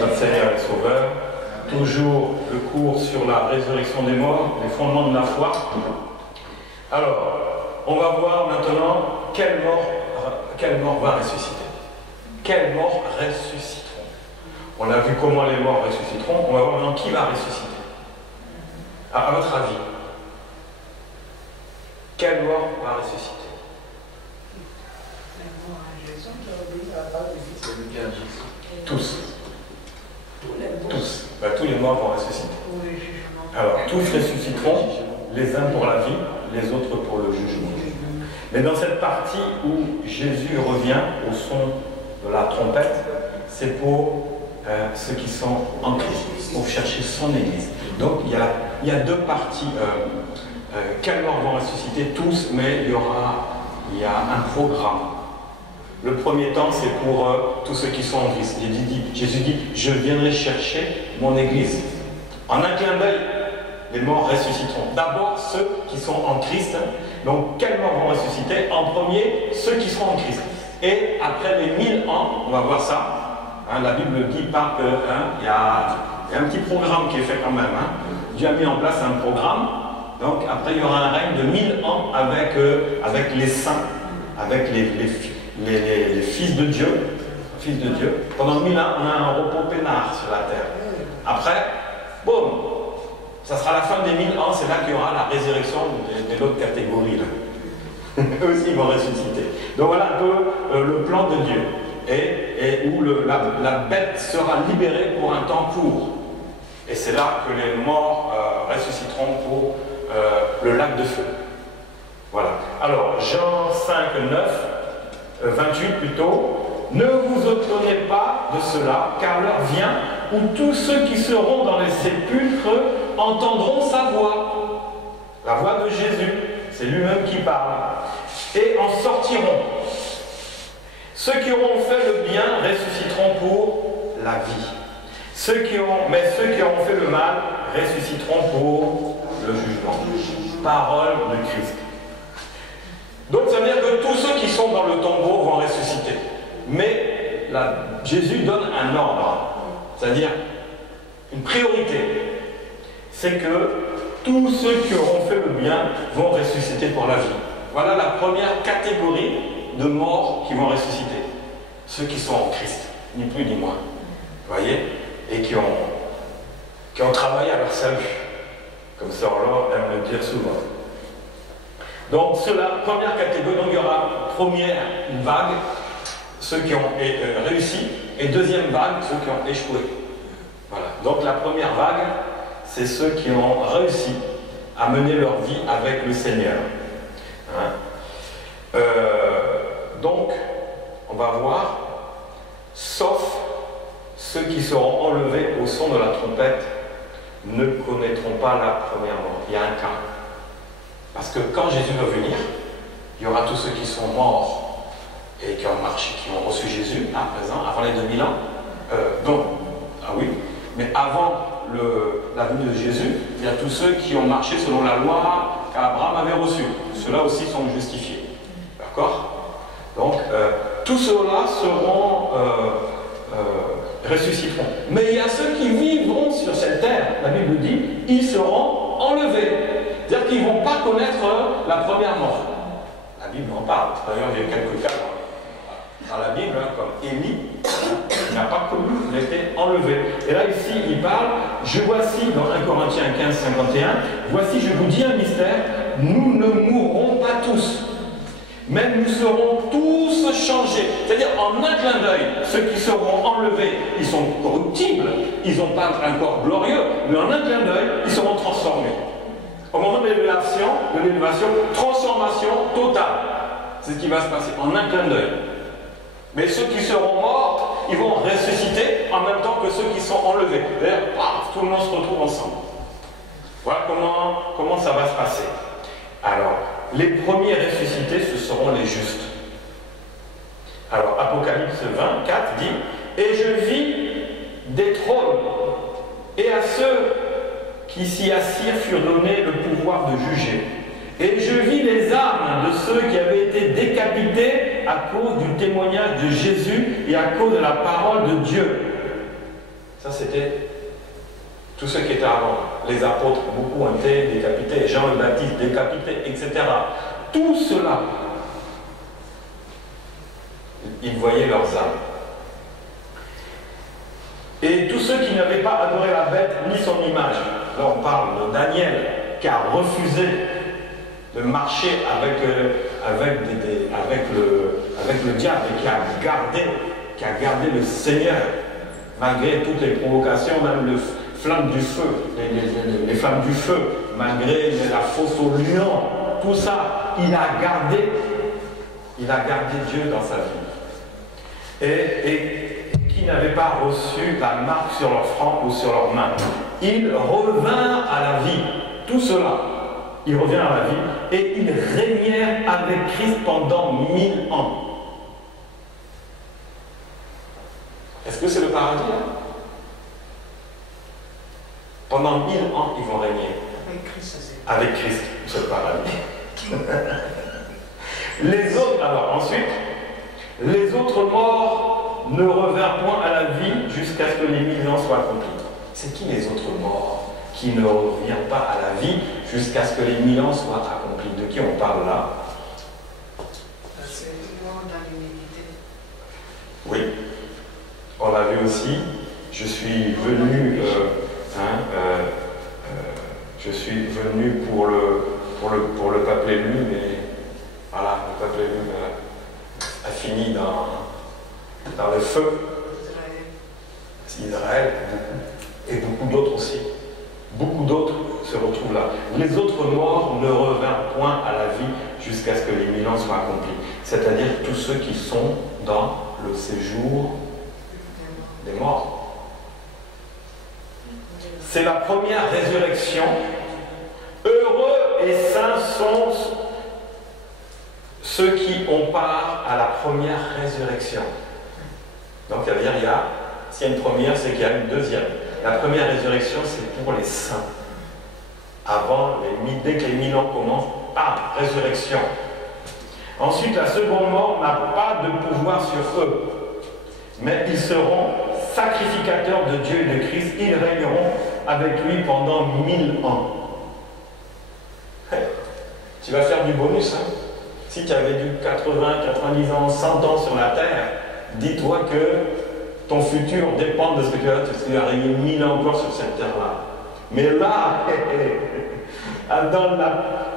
notre Seigneur et Sauveur. Toujours le cours sur la résurrection des morts, les fondements de la foi. Alors, on va voir maintenant quelle mort va ressusciter. Quelles morts ressusciteront. On a vu comment les morts ressusciteront, on va voir maintenant qui va ressusciter. À votre avis, quelle mort va ressusciter? Tous. Tous. Tous les morts vont ressusciter. Alors, tous ressusciteront, les uns pour la vie, les autres pour le jugement. Mais dans cette partie où Jésus revient au son de la trompette, c'est pour ceux qui sont en Christ, pour chercher son Église. Donc, il y a deux parties. Quelles morts vont ressusciter? Tous, mais il y a un programme. Le premier temps, c'est pour tous ceux qui sont en Christ. Jésus dit, je viendrai chercher mon Église. En un clin d'œil, les morts ressusciteront. D'abord, ceux qui sont en Christ. Donc, quels morts vont ressusciter? En premier, ceux qui seront en Christ. Et après les 1000 ans, on va voir ça. La Bible dit pas qu'il y a un petit programme qui est fait quand même. Dieu a mis en place un programme. Donc, après, il y aura un règne de 1000 ans avec les saints, avec les fils de Dieu. Pendant 1000 ans, on a un repos peinard sur la terre. Après, boum, ça sera la fin des 1000 ans, c'est là qu'il y aura la résurrection de l'autre catégorie. Là. Eux aussi vont ressusciter. Donc voilà un peu le plan de Dieu. Et où la bête sera libérée pour un temps court. Et c'est là que les morts ressusciteront pour le lac de feu. Voilà. Alors, Jean 5, 28 plutôt. Ne vous étonnez pas de cela, car l'heure vient où tous ceux qui seront dans les sépulcres entendront sa voix. La voix de Jésus, c'est lui-même qui parle. Et en sortiront. Ceux qui auront fait le bien ressusciteront pour la vie. Mais ceux qui auront fait le mal ressusciteront pour le jugement. Parole de Christ. Donc ça veut dire que tous ceux qui sont dans le tombeau vont ressusciter. Mais Jésus donne un ordre, c'est-à-dire une priorité. C'est que tous ceux qui auront fait le bien vont ressusciter pour la vie. Voilà la première catégorie de morts qui vont ressusciter. Ceux qui sont en Christ, ni plus ni moins. Vous voyez? Et qui ont travaillé à leur salut. Comme Sœur Laure aime le dire souvent. Donc, c'est la première catégorie. Donc, il y aura une vague, ceux qui ont réussi, et deuxième vague, ceux qui ont échoué. Voilà. Donc, la première vague, c'est ceux qui ont réussi à mener leur vie avec le Seigneur. Donc, on va voir, sauf ceux qui seront enlevés au son de la trompette ne connaîtront pas la première mort. Il y a un cas. Parce que quand Jésus va venir, il y aura tous ceux qui sont morts et qui ont marché, qui ont reçu Jésus à présent, avant les 2000 ans. Mais avant la venue de Jésus, il y a tous ceux qui ont marché selon la loi qu'Abraham avait reçue. Ceux-là aussi sont justifiés. D'accord? Donc, tous ceux-là ressusciteront. Mais il y a ceux qui vivront sur cette terre, la Bible dit, ils seront enlevés. C'est-à-dire qu'ils ne vont pas connaître la première mort. La Bible en parle. D'ailleurs, il y a quelques cas dans la Bible, comme Élie, il n'a pas connu, il a été enlevé. Et là, ici, il parle, voici, dans 1 Corinthiens 15, 51, voici, je vous dis un mystère, nous ne mourrons pas tous, mais nous serons tous changés. C'est-à-dire, en un clin d'œil, ceux qui seront enlevés, ils sont corruptibles, ils n'ont pas un corps glorieux, mais en un clin d'œil, ils seront transformés. Au moment de l'élévation, transformation totale. C'est ce qui va se passer en un clin d'œil. Mais ceux qui seront morts, ils vont ressusciter en même temps que ceux qui sont enlevés. D'ailleurs, tout le monde se retrouve ensemble. Voilà comment ça va se passer. Alors, les premiers ressuscités, ce seront les justes. Alors, Apocalypse 24 dit « Et je vis des trônes, et à ceux qui s'y assirent furent donnés le pouvoir de juger. Et je vis les âmes de ceux qui avaient été décapités à cause du témoignage de Jésus et à cause de la parole de Dieu. Ça, c'était tous ceux qui étaient avant. Les apôtres, beaucoup ont été décapités. Jean le Baptiste, décapité, etc. Tout cela, ils voyaient leurs âmes. Et tous ceux qui n'avaient pas adoré la bête ni son image. Là, on parle de Daniel qui a refusé de marcher avec le diable et qui a gardé le Seigneur malgré toutes les provocations, même les flammes du feu, malgré la fosse au lion, tout ça, il a gardé Dieu dans sa vie. Et qui n'avaient pas reçu la marque sur leur front ou sur leur main. Il revint à la vie. Tout cela, il revient à la vie et ils régnèrent avec Christ pendant 1000 ans. Est-ce que c'est le paradis hein? Pendant 1000 ans, ils vont régner. Avec Christ, c'est le paradis. Les autres, alors ensuite, les autres morts ne revinrent point à la vie jusqu'à ce que les 1000 ans soient accomplis. C'est qui les autres morts qui ne reviennent pas à la vie jusqu'à ce que les 1000 ans soient accomplis? De qui on parle là? C'est le mort dans l'humilité. Oui. On l'a vu aussi. Je suis venu pour le peuple élu, mais voilà, le peuple élu a fini dans le feu. Israël, et beaucoup d'autres aussi. Beaucoup d'autres se retrouvent là. Les autres morts ne revinrent point à la vie jusqu'à ce que les 1000 ans soient accomplis. C'est-à-dire tous ceux qui sont dans le séjour des morts. C'est la première résurrection. Heureux et saints sont ceux qui ont part à la première résurrection. Donc ça veut dire s'il y a une première, c'est qu'il y a une deuxième. La première résurrection, c'est pour les saints. Dès que les 1000 ans commencent, résurrection. Ensuite, la seconde mort n'a pas de pouvoir sur eux. Mais ils seront sacrificateurs de Dieu et de Christ. Ils régneront avec lui pendant 1000 ans. Tu vas faire du bonus, hein? Si tu avais du 80, 90 ans, 100 ans sur la terre, dis-toi que ton futur dépend de ce que tu vas régner 1000 ans encore sur cette terre-là. Mais là,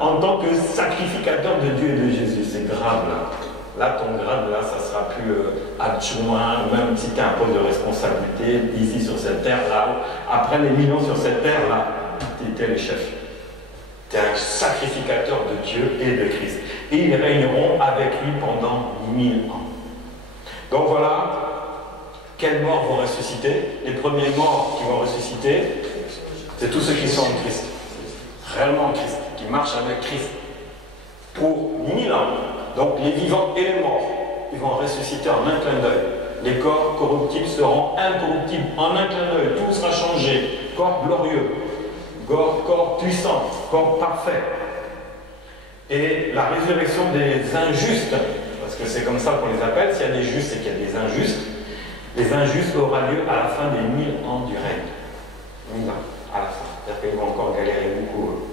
en tant que sacrificateur de Dieu et de Jésus, c'est grave là. Là, ton grade, là, ça ne sera plus adjoint, même si tu as un poste de responsabilité ici sur cette terre-là. Après les 1000 ans sur cette terre-là, tu étais le chef. Tu es un sacrificateur de Dieu et de Christ. Et ils régneront avec lui pendant 1000 ans. Donc voilà, quels morts vont ressusciter? Les premiers morts qui vont ressusciter, c'est tous ceux qui sont en Christ. Réellement en Christ, qui marchent avec Christ. Pour 1000 ans. Donc les vivants et les morts, ils vont ressusciter en un clin d'œil. Les corps corruptibles seront incorruptibles en un clin d'œil. Tout sera changé. Corps glorieux, corps puissant, corps parfait. Et la résurrection des injustes, parce que c'est comme ça qu'on les appelle, s'il y a des justes, c'est qu'il y a des injustes. Les injustes aura lieu à la fin des 1000 ans du règne. 1000 ans, à la fin. C'est-à-dire qu'ils vont encore galérer beaucoup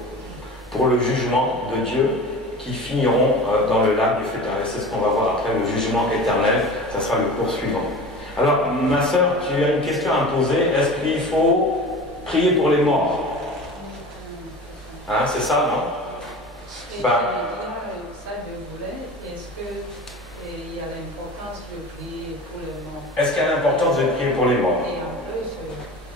pour le jugement de Dieu, qui finiront dans le lac du feu éternel. C'est ce qu'on va voir après, le jugement éternel. Ça sera le cours suivant. Alors, ma sœur, tu as une question à me poser. Est-ce qu'il faut prier pour les morts? Hein, c'est ça, non? Ça, je voulais. Est-ce qu'il y a l'importance de prier pour les morts? Est-ce qu'il y a l'importance de prier pour les morts? Et en plus,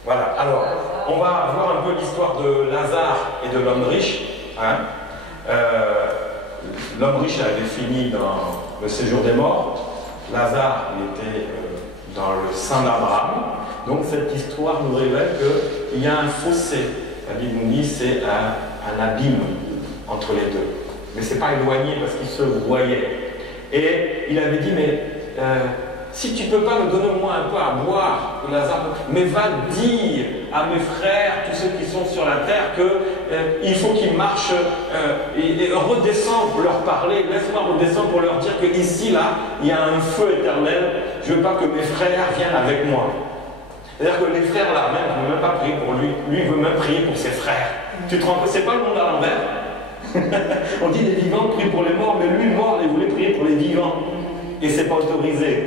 voilà. Alors, on va voir un peu l'histoire de Lazare et de l'homme riche. Hein? L'homme riche avait fini dans le séjour des morts. Lazare était dans le sein d'Abraham. Donc cette histoire nous révèle qu'il y a un fossé. La Bible nous dit c'est un abîme entre les deux. Mais ce n'est pas éloigné parce qu'ils se voyaient. Et il avait dit, mais si tu ne peux pas me donner au moins un peu à boire, Lazare, mais va dire à mes frères, tous ceux qui sont sur la terre, qu'il faut qu'ils marchent et redescendent pour leur parler. Laisse-moi redescendre pour leur dire qu'ici, là, il y a un feu éternel. Je ne veux pas que mes frères viennent avec moi. C'est-à-dire que les frères là, même, ne veulent même pas prier pour lui. Lui, il veut même prier pour ses frères. Tu te rends compte, c'est pas le monde à l'envers. On dit les vivants prient pour les morts, mais lui, mort, il voulait prier pour les vivants. Et c'est pas autorisé.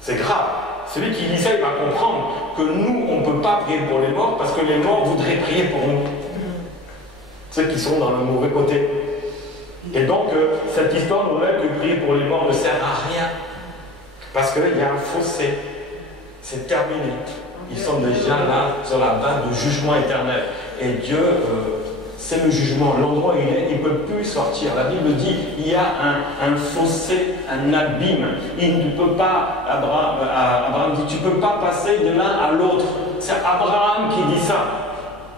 C'est grave. Celui qui lit ça, il va comprendre que nous, on ne peut pas prier pour les morts parce que les morts voudraient prier pour nous. Ceux qui sont dans le mauvais côté. Et donc, cette histoire nous révèle que prier pour les morts ne sert à rien. Parce qu'il y a un fossé. C'est terminé. Ils sont déjà là, sur la base du jugement éternel. Et Dieu, c'est le jugement. L'endroit où il est, il ne peut plus sortir. La Bible dit, il y a un fossé, un abîme. Il ne peut pas, Abraham dit, tu ne peux pas passer de l'un à l'autre. C'est Abraham qui dit ça.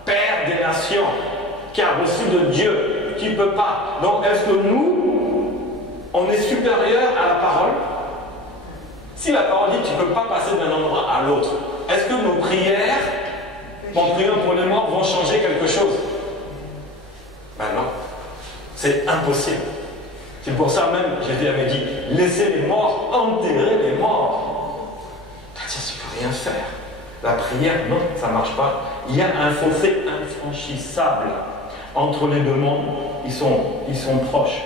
Père des nations, qui a reçu de Dieu. Tu ne peux pas. Donc, est-ce que nous, on est supérieur à la parole? Si la parole dit tu ne peux pas passer d'un endroit à l'autre, est-ce que nos prières, en priant pour les morts, vont changer quelque chose? Ben non. C'est impossible. C'est pour ça même, Jésus avait dit, laissez les morts enterrer les morts. C'est-à-dire, tu ne peux rien faire. La prière, non, ça ne marche pas. Il y a un fossé infranchissable entre les deux mondes. Ils sont proches.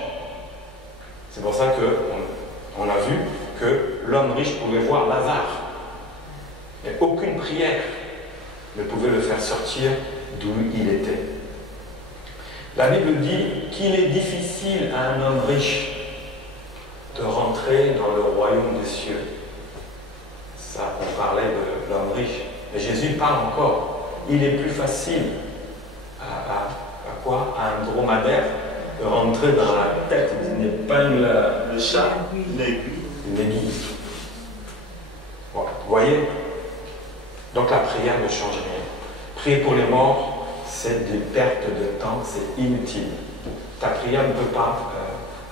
C'est pour ça qu'on a vu que l'homme riche pouvait voir Lazare. Mais aucune prière ne pouvait le faire sortir d'où il était. La Bible dit qu'il est difficile à un homme riche de rentrer dans le royaume des cieux. Ça, on parlait de l'homme riche. Mais Jésus parle encore. Il est plus facile à quoi? À un dromadaire de rentrer dans la tête d'une épingle, le chat, une aiguille. Bon, vous voyez? Donc la prière ne change rien. Prier pour les morts, c'est des pertes de temps, c'est inutile. Ta prière ne peut pas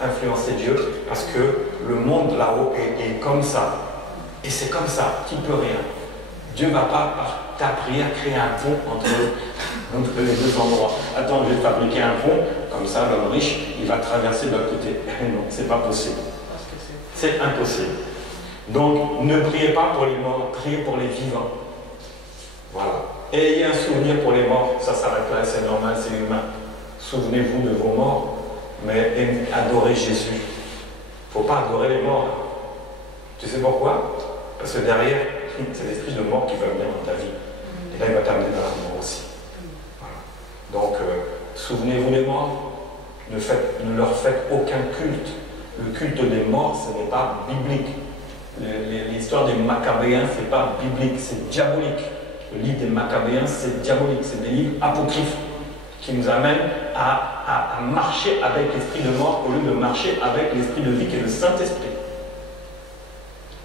influencer Dieu parce que le monde là-haut est comme ça. Et c'est comme ça, tu ne peux rien. Dieu ne va pas, par ta prière, créer un pont entre les deux endroits. Attends, je vais fabriquer un pont, comme ça l'homme riche, il va traverser de l'autre côté. Non, c'est pas possible. C'est impossible. Donc, ne priez pas pour les morts, priez pour les vivants. Voilà. Et ayez un souvenir pour les morts, ça s'arrête là, c'est normal, c'est humain. Souvenez-vous de vos morts, mais adorez Jésus. Il ne faut pas adorer les morts. Tu sais pourquoi? Parce que derrière, c'est l'esprit de mort qui va venir dans ta vie. Et là, il va t'amener dans la mort aussi. Voilà. Donc, souvenez-vous des morts, ne leur faites aucun culte. Le culte des morts, ce n'est pas biblique. L'histoire des Maccabéens, ce n'est pas biblique, c'est diabolique. Le livre des Maccabéens, c'est diabolique. C'est des livres apocryphes qui nous amènent à marcher avec l'esprit de mort au lieu de marcher avec l'esprit de vie qui est le Saint-Esprit.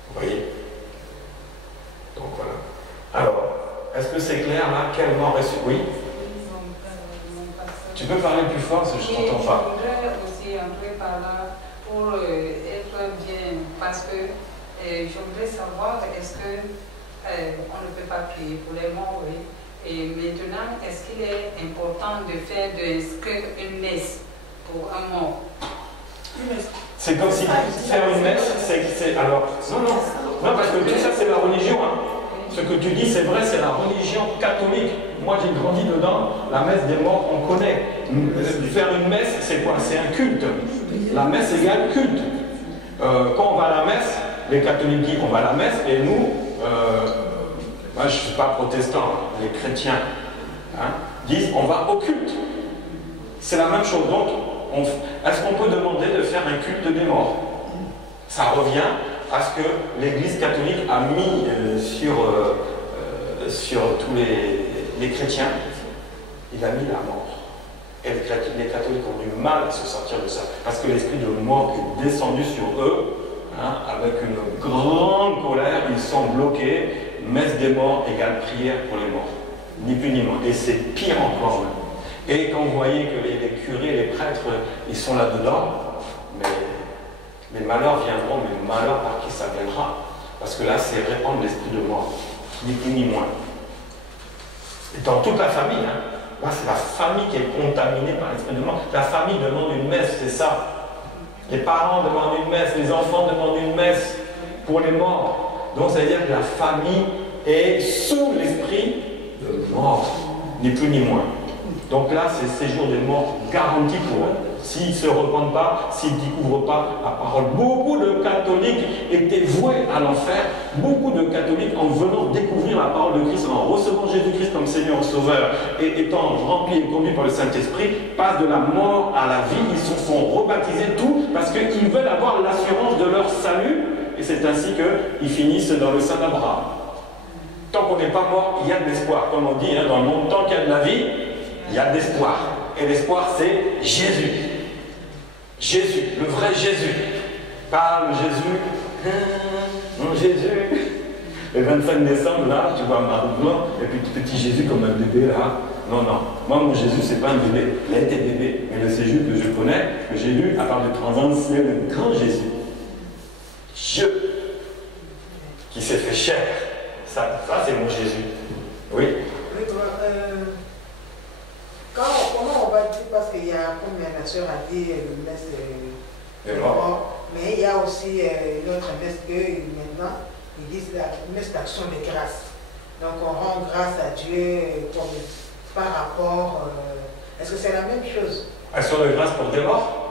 Vous voyez? Donc voilà. Alors, est-ce que c'est clair là? Quelle mort est-ce? Oui? Tu peux parler plus fort parce que je ne t'entends pas. Je voudrais aussi entrer par là pour être bien, parce que je voudrais savoir, est-ce que on ne peut pas prier pour les morts, oui. Et maintenant, est-ce qu'il est important de faire une messe pour un mort? C'est comme si faire une messe, c'est alors non, parce que tout ça c'est la religion. Hein. Ce que tu dis, c'est vrai, c'est la religion catholique. Moi, j'ai grandi dedans. La messe des morts, on connaît. Faire une messe, c'est quoi? C'est un culte. La messe égale culte. Quand on va à la messe, les catholiques disent on va à la messe, et nous, moi je ne suis pas protestant, les chrétiens disent on va au culte. C'est la même chose. Donc, est-ce qu'on peut demander de faire un culte des morts? Ça revient à ce que l'Église catholique a mis sur tous les chrétiens. Il a mis la mort. Et les catholiques ont du mal à se sortir de ça. Parce que l'esprit de mort est descendu sur eux, avec une grande colère, ils sont bloqués. Messe des morts égale prière pour les morts. Ni plus ni moins. Et c'est pire encore. Et quand vous voyez que les curés, les prêtres, ils sont là-dedans, mais les malheurs viendront, mais le malheur par qui ça viendra? Parce que là, c'est répandre l'esprit de mort. Ni plus ni moins. Et dans toute la famille, là, c'est la famille qui est contaminée par l'esprit de mort. La famille demande une messe, c'est ça. Les parents demandent une messe, les enfants demandent une messe pour les morts. Donc, ça veut dire que la famille est sous l'esprit de mort, ni plus ni moins. Donc là, c'est le séjour des morts garanti pour eux. S'ils ne se repentent pas, s'ils ne découvrent pas la parole. Beaucoup de catholiques étaient voués à l'enfer. Beaucoup de catholiques, en venant découvrir la parole de Christ, en recevant Jésus-Christ comme Seigneur Sauveur, et étant remplis et conduits par le Saint-Esprit, passent de la mort à la vie. Ils se font rebaptiser tout parce qu'ils veulent avoir l'assurance de leur salut. Et c'est ainsi qu'ils finissent dans le sein d'Abraham. Tant qu'on n'est pas mort, il y a de l'espoir. Comme on dit dans le monde, tant qu'il y a de la vie, il y a de l'espoir. Et l'espoir, c'est Jésus. Jésus, le vrai Jésus. Pas le Jésus. Mon Jésus. Le 25 décembre, là, tu vois Marie Blanc, et puis petit Jésus comme un bébé, là. Non, non. Moi, mon Jésus, c'est pas un bébé. Il a été bébé. Mais le Jésus que je connais, que j'ai lu, à part de 30 ans, c'est le grand Jésus. Dieu qui s'est fait chair. Ça c'est mon Jésus. Oui. Comment on va dire, parce qu'il y a, comme la sœur a dit, le messe est mort, mais il y a aussi une autre messe que maintenant, ils disent la messe d'action de grâce. Donc on rend grâce à Dieu par rapport, est-ce que c'est la même chose? Action de grâce pour des morts?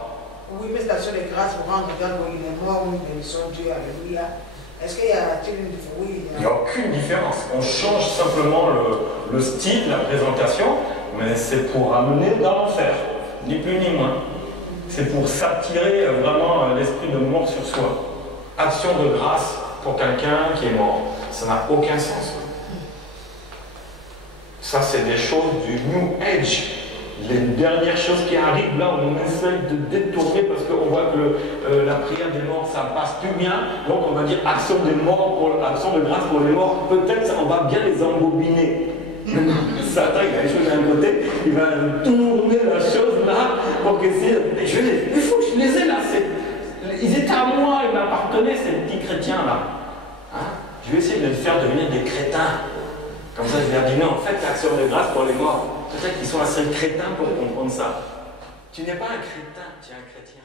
Oui, messe d'action de grâce pour rendre grâce où il est mort, où nous bénissons Dieu, alléluia. Est-ce qu'il y a une différence? Oui, il n'y a aucune différence. On change simplement le style, la présentation, mais c'est pour amener dans l'enfer, ni plus ni moins. C'est pour s'attirer vraiment l'esprit de mort sur soi. Action de grâce pour quelqu'un qui est mort. Ça n'a aucun sens. Ça, c'est des choses du New Age. Les dernières choses qui arrivent là, on essaie de détourner parce qu'on voit que la prière des morts, ça passe plus bien. Donc on va dire action des morts, action de grâce pour les morts. Peut-être on va bien les embobiner. Satan, il a les choses d'un côté, il va tourner la chose là pour que il faut que je les ai là. Ils étaient à moi, ils m'appartenaient, ces petits chrétiens là. Hein? Je vais essayer de les faire devenir des crétins. Comme ça, je vais leur dire, non, en fait, l'action de grâce pour les morts. Peut-être qu'ils sont assez crétins pour comprendre ça. Tu n'es pas un crétin, tu es un chrétien.